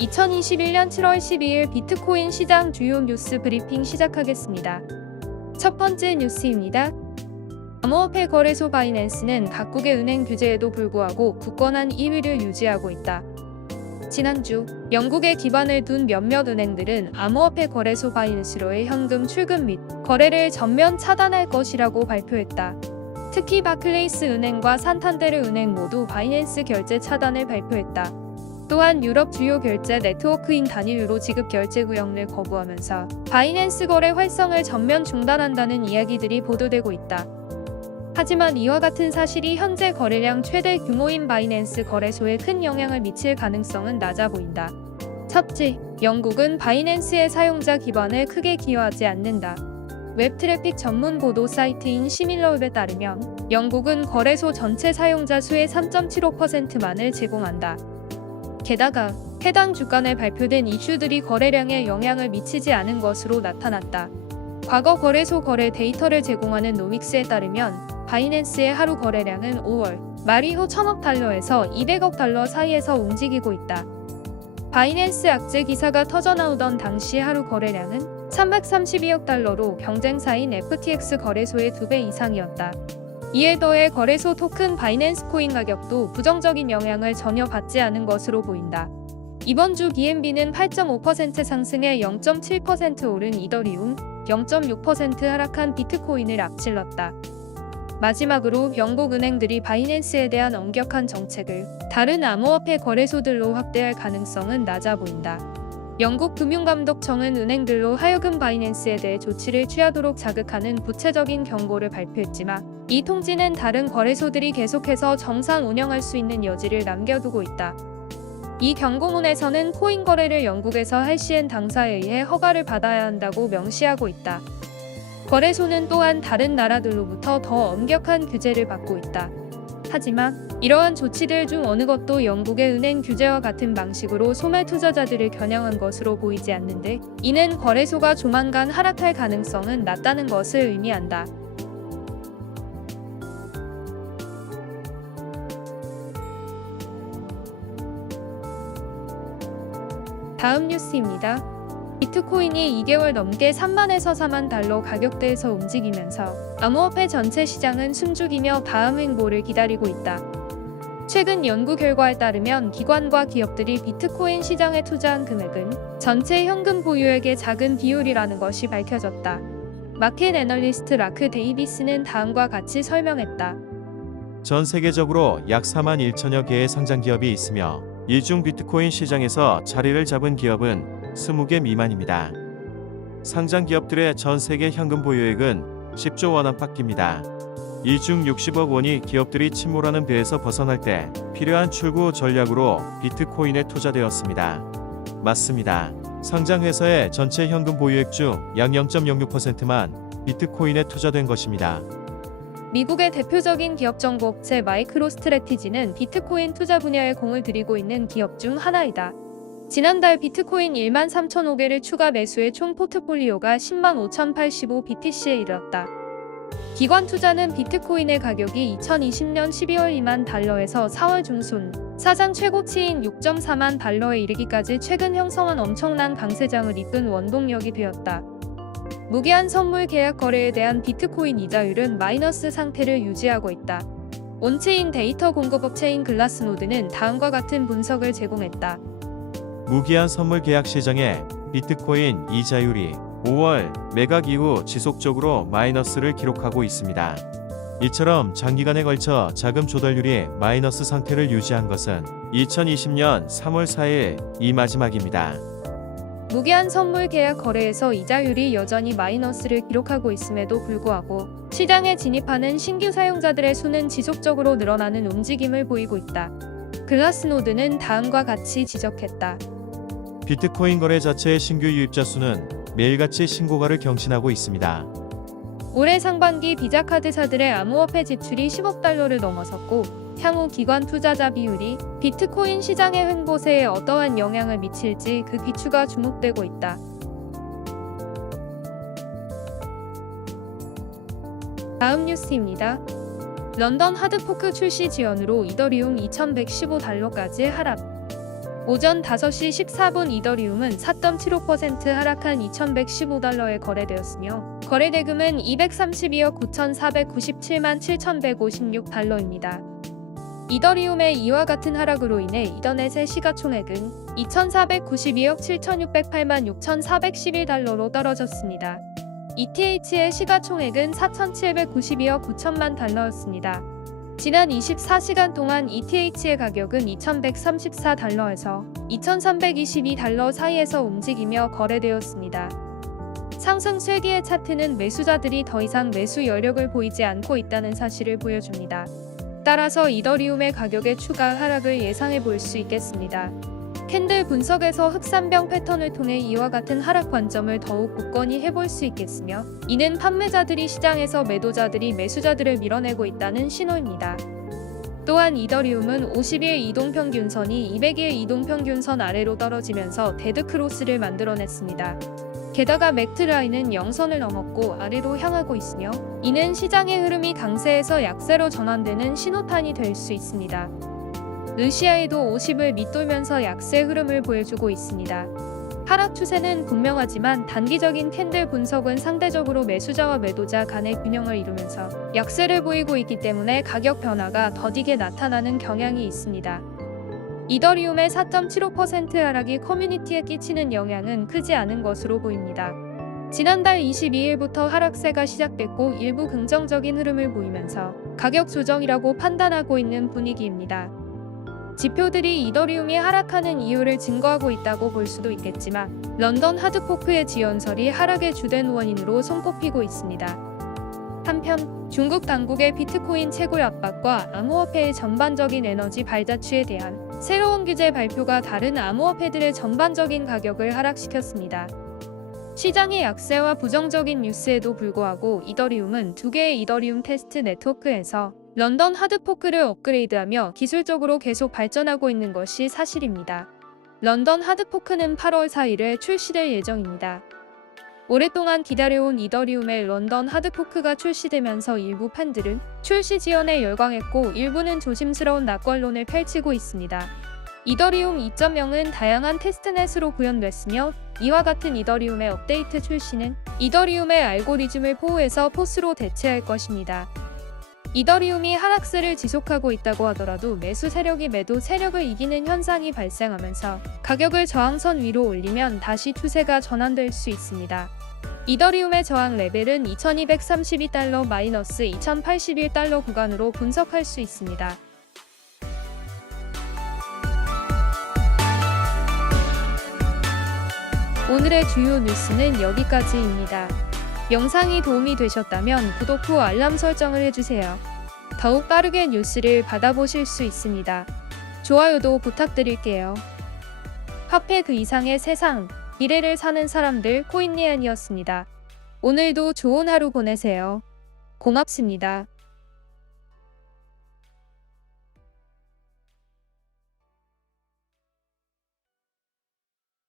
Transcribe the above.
2021년 7월 12일 비트코인 시장 주요 뉴스 브리핑 시작하겠습니다. 첫 번째 뉴스입니다. 암호화폐 거래소 바이낸스는 각국의 은행 규제에도 불구하고 굳건한 2위를 유지하고 있다. 지난주 영국에 기반을 둔 몇몇 은행들은 암호화폐 거래소 바이낸스로의 현금 출금 및 거래를 전면 차단할 것이라고 발표했다. 특히 바클레이스 은행과 산탄데르 은행 모두 바이낸스 결제 차단을 발표했다. 또한 유럽 주요 결제 네트워크인 단일 유로 지급 결제 구역을 거부하면서 바이낸스 거래 활성을 전면 중단한다는 이야기들이 보도되고 있다. 하지만 이와 같은 사실이 현재 거래량 최대 규모인 바이낸스 거래소에 큰 영향을 미칠 가능성은 낮아 보인다. 첫째, 영국은 바이낸스의 사용자 기반을 크게 기여하지 않는다. 웹 트래픽 전문 보도 사이트인 시밀러웹에 따르면 영국은 거래소 전체 사용자 수의 3.75%만을 제공한다. 게다가 해당 주간에 발표된 이슈들이 거래량에 영향을 미치지 않은 것으로 나타났다. 과거 거래소 거래 데이터를 제공하는 노믹스에 따르면 바이낸스의 하루 거래량은 5월 말 이후 1000억 달러에서 200억 달러 사이에서 움직이고 있다. 바이낸스 악재 기사가 터져나오던 당시 하루 거래량은 332억 달러로 경쟁사인 FTX 거래소의 2배 이상이었다. 이에 더해 거래소 토큰 바이낸스 코인 가격도 부정적인 영향을 전혀 받지 않은 것으로 보인다. 이번 주 BNB는 8.5% 상승해 0.7% 오른 이더리움, 0.6% 하락한 비트코인을 앞질렀다. 마지막으로 영국 은행들이 바이낸스에 대한 엄격한 정책을 다른 암호화폐 거래소들로 확대할 가능성은 낮아 보인다. 영국 금융감독청은 은행들로 하여금 바이낸스에 대해 조치를 취하도록 자극하는 구체적인 경고를 발표했지만 이 통지는 다른 거래소들이 계속해서 정상 운영할 수 있는 여지를 남겨두고 있다. 이 경고문에서는 코인 거래를 영국에서 할 시엔 당사에 의해 허가를 받아야 한다고 명시하고 있다. 거래소는 또한 다른 나라들로부터 더 엄격한 규제를 받고 있다. 하지만 이러한 조치들 중 어느 것도 영국의 은행 규제와 같은 방식으로 소매 투자자들을 겨냥한 것으로 보이지 않는데 이는 거래소가 조만간 하락할 가능성은 낮다는 것을 의미한다. 다음 뉴스입니다. 비트코인이 2개월 넘게 3만에서 4만 달러 가격대에서 움직이면서 암호화폐 전체 시장은 숨죽이며 다음 행보를 기다리고 있다. 최근 연구 결과에 따르면 기관과 기업들이 비트코인 시장에 투자한 금액은 전체 현금 보유액의 작은 비율이라는 것이 밝혀졌다. 마켓 애널리스트 라크 데이비스는 다음과 같이 설명했다. 전 세계적으로 약 4만 1천여 개의 상장 기업이 있으며 이 중 비트코인 시장에서 자리를 잡은 기업은 20개 미만입니다. 상장 기업들의 전 세계 현금 보유액은 10조 원 안팎입니다. 이 중 60억 원이 기업들이 침몰하는 배에서 벗어날 때 필요한 출구 전략으로 비트코인에 투자되었습니다. 맞습니다. 상장 회사의 전체 현금 보유액 중 약 0.06%만 비트코인에 투자된 것입니다. 미국의 대표적인 기업 정보 업체 마이크로스트래티지는 비트코인 투자 분야에 공을 들이고 있는 기업 중 하나이다. 지난달 비트코인 1만 3,005개를 추가 매수해 총 포트폴리오가 10만 5,085 BTC에 이르렀다. 기관 투자는 비트코인의 가격이 2020년 12월 2만 달러에서 4월 중순 사상 최고치인 6.4만 달러에 이르기까지 최근 형성한 엄청난 강세장을 이끈 원동력이 되었다. 무기한 선물 계약 거래에 대한 비트코인 이자율은 마이너스 상태를 유지하고 있다. 온체인 데이터 공급업체인 글라스노드는 다음과 같은 분석을 제공했다. 무기한 선물 계약 시장의 비트코인 이자율이 5월 매각 이후 지속적으로 마이너스를 기록하고 있습니다. 이처럼 장기간에 걸쳐 자금 조달률이 마이너스 상태를 유지한 것은 2020년 3월 4일 이 마지막입니다. 무기한 선물 계약 거래에서 이자율이 여전히 마이너스를 기록하고 있음에도 불구하고 시장에 진입하는 신규 사용자들의 수는 지속적으로 늘어나는 움직임을 보이고 있다. 글라스노드는 다음과 같이 지적했다. 비트코인 거래 자체의 신규 유입자 수는 매일같이 신고가를 경신하고 있습니다. 올해 상반기 비자 카드사들의 암호화폐 지출이 10억 달러를 넘어섰고 향후 기관 투자자 비율이 비트코인 시장의 횡보세에 어떠한 영향을 미칠지 그 기추가 주목되고 있다. 다음 뉴스입니다. 런던 하드포크 출시 지연으로 이더리움 2115달러까지 하락. 오전 5시 14분 이더리움은 4.75% 하락한 2,115달러에 거래되었으며 거래 대금은 232억 9,497만 7,156달러입니다. 이더리움의 이와 같은 하락으로 인해 이더넷의 시가총액은 2,492억 7,608만 6,411달러로 떨어졌습니다. ETH의 시가총액은 4,792억 9천만 달러였습니다. 지난 24시간 동안 ETH의 가격은 2,134달러에서 2,322달러 사이에서 움직이며 거래되었습니다. 상승 쇠기의 차트는 매수자들이 더 이상 매수 여력을 보이지 않고 있다는 사실을 보여줍니다. 따라서 이더리움의 가격의 추가 하락을 예상해 볼 수 있겠습니다. 캔들 분석에서 흑산병 패턴을 통해 이와 같은 하락 관점을 더욱 굳건히 해볼 수 있겠으며 이는 판매자들이 시장에서 매도자들이 매수자들을 밀어내고 있다는 신호입니다. 또한 이더리움은 50일 이동평균선이 200일 이동평균선 아래로 떨어지면서 데드크로스를 만들어냈습니다. 게다가 맥트라인은 0선을 넘었고 아래로 향하고 있으며 이는 시장의 흐름이 강세에서 약세로 전환되는 신호탄이 될 수 있습니다. 러시아에도 50을 밑돌면서 약세 흐름을 보여주고 있습니다. 하락 추세는 분명하지만 단기적인 캔들 분석은 상대적으로 매수자와 매도자 간의 균형을 이루면서 약세를 보이고 있기 때문에 가격 변화가 더디게 나타나는 경향이 있습니다. 이더리움의 4.75% 하락이 커뮤니티에 끼치는 영향은 크지 않은 것으로 보입니다. 지난달 22일부터 하락세가 시작됐고 일부 긍정적인 흐름을 보이면서 가격 조정이라고 판단하고 있는 분위기입니다. 지표들이 이더리움이 하락하는 이유를 증거하고 있다고 볼 수도 있겠지만 런던 하드포크의 지연설이 하락의 주된 원인으로 손꼽히고 있습니다. 한편 중국 당국의 비트코인 채굴 압박과 암호화폐의 전반적인 에너지 발자취에 대한 새로운 규제 발표가 다른 암호화폐들의 전반적인 가격을 하락시켰습니다. 시장의 약세와 부정적인 뉴스에도 불구하고 이더리움은 두 개의 이더리움 테스트 네트워크에서 런던 하드포크를 업그레이드하며 기술적으로 계속 발전하고 있는 것이 사실입니다. 런던 하드포크는 8월 4일에 출시될 예정입니다. 오랫동안 기다려온 이더리움의 런던 하드포크가 출시되면서 일부 팬들은 출시 지연에 열광했고 일부는 조심스러운 낙관론을 펼치고 있습니다. 이더리움 2.0은 다양한 테스트넷으로 구현됐으며 이와 같은 이더리움의 업데이트 출시는 이더리움의 알고리즘을 보호해서 포스로 대체할 것입니다. 이더리움이 하락세를 지속하고 있다고 하더라도 매수 세력이 매도 세력을 이기는 현상이 발생하면서 가격을 저항선 위로 올리면 다시 추세가 전환될 수 있습니다. 이더리움의 저항 레벨은 2232달러 마이너스 2081달러 구간으로 분석할 수 있습니다. 오늘의 주요 뉴스는 여기까지입니다. 영상이 도움이 되셨다면 구독 후 알람 설정을 해주세요. 더욱 빠르게 뉴스를 받아보실 수 있습니다. 좋아요도 부탁드릴게요. 화폐 그 이상의 세상, 미래를 사는 사람들 코인리안이었습니다. 오늘도 좋은 하루 보내세요. 고맙습니다.